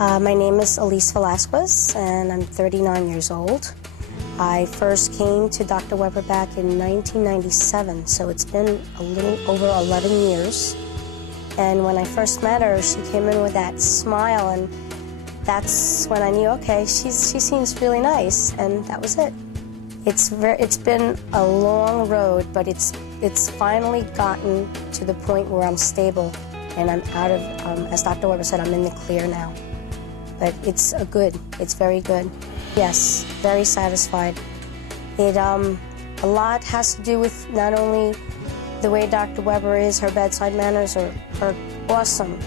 My name is Elyse Velazquez, and I'm 39 years old. I first came to Dr. Weber back in 1997, so it's been a little over 11 years. And when I first met her, she came in with that smile, and that's when I knew, okay, she seems really nice, and that was it. It's been a long road, but it's finally gotten to the point where I'm stable, and I'm out of, as Dr. Weber said, I'm in the clear now. But it's very good. Yes, very satisfied. A lot has to do with not only the way Dr. Weber is, her bedside manners are awesome.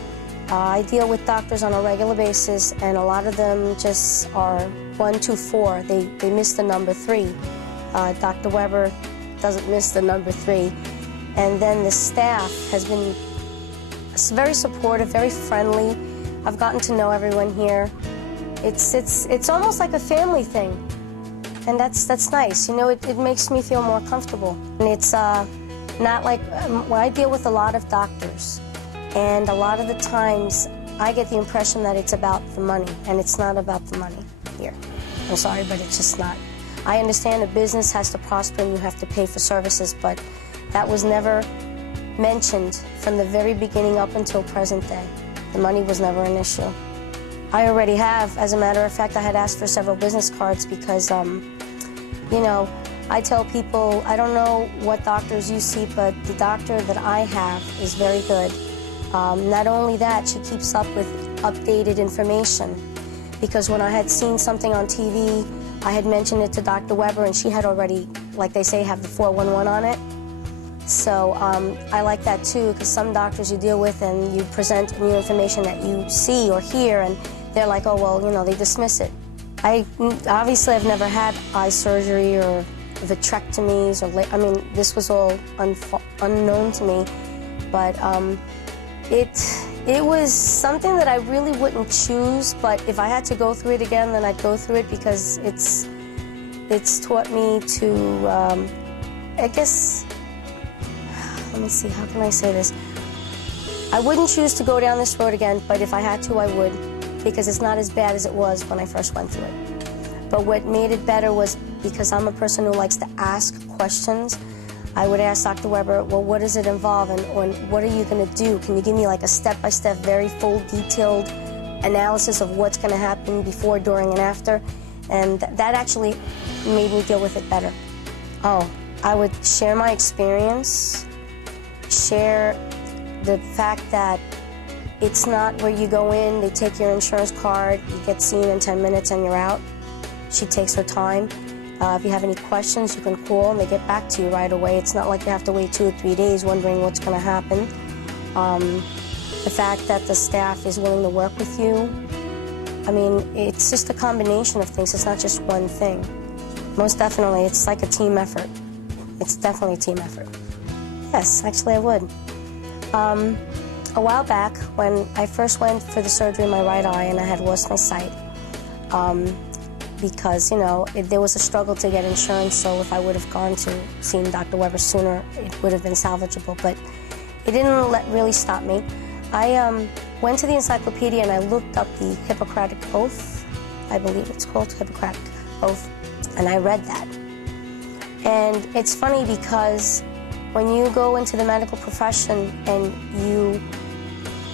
I deal with doctors on a regular basis, and a lot of them just are 1, 2, 4. They miss the number 3. Dr. Weber doesn't miss the number 3. And then the staff has been very supportive, very friendly. I've gotten to know everyone here. It's almost like a family thing, and that's nice. You know, it makes me feel more comfortable. And it's not like when I deal with a lot of doctors, and a lot of the times I get the impression that it's about the money, and it's not about the money here. I'm sorry, but it's just not. I understand a business has to prosper and you have to pay for services, but that was never mentioned from the very beginning up until present day. The money was never an issue. I already have. As a matter of fact, I had asked for several business cards because, you know, I tell people, I don't know what doctors you see, but the doctor that I have is very good. Not only that, she keeps up with updated information, because when I had seen something on TV, I had mentioned it to Dr. Weber, and she had already, like they say, have the 411 on it. So I like that too, because some doctors you deal with and you present new information that you see or hear, and they're like, oh, well, you know, they dismiss it. Obviously, I've never had eye surgery or vitrectomies, or I mean, this was all unknown to me, but it was something that I really wouldn't choose, but if I had to go through it again, then I'd go through it, because it's taught me to, I guess, let me see, how can I say this? I wouldn't choose to go down this road again, but if I had to, I would, because it's not as bad as it was when I first went through it. But what made it better was because I'm a person who likes to ask questions. I would ask Dr. Weber, well, what does it involve, and what are you going to do? Can you give me like a step-by-step, very full, detailed analysis of what's going to happen before, during, and after? And that actually made me deal with it better. Oh, I would share my experience, share the fact that it's not where you go in, they take your insurance card, you get seen in 10 minutes and you're out. She takes her time. If you have any questions, you can call and they get back to you right away. It's not like you have to wait 2 or 3 days wondering what's going to happen. The fact that the staff is willing to work with you, I mean, it's just a combination of things. It's not just one thing. Most definitely, it's like a team effort. It's definitely a team effort. Yes, actually I would. A while back, when I first went for the surgery in my right eye and I had lost my sight, because, you know, there was a struggle to get insurance, so if I would have gone to seeing Dr. Weber sooner, it would have been salvageable, but it didn't really stop me. I went to the encyclopedia and I looked up the Hippocratic Oath. I believe it's called Hippocratic Oath, and I read that. And it's funny because when you go into the medical profession and you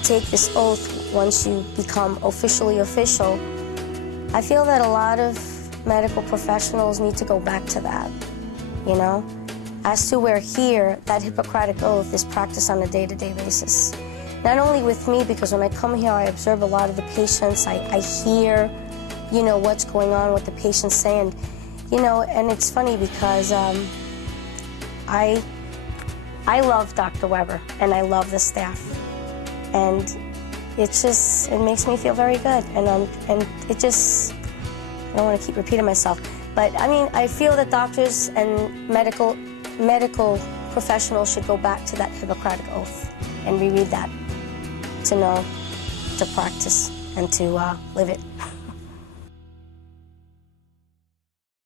take this oath once you become officially official, I feel that a lot of medical professionals need to go back to that, you know? As to where here, that Hippocratic Oath is practiced on a day-to-day basis. Not only with me, because when I come here, I observe a lot of the patients. I hear, you know, what's going on, what the patients say, and, you know, and it's funny because I love Dr. Weber, and I love the staff. And it makes me feel very good, and it just, I don't want to keep repeating myself, but I mean, I feel that doctors and medical professionals should go back to that Hippocratic Oath and reread that to know, to practice, and to live it.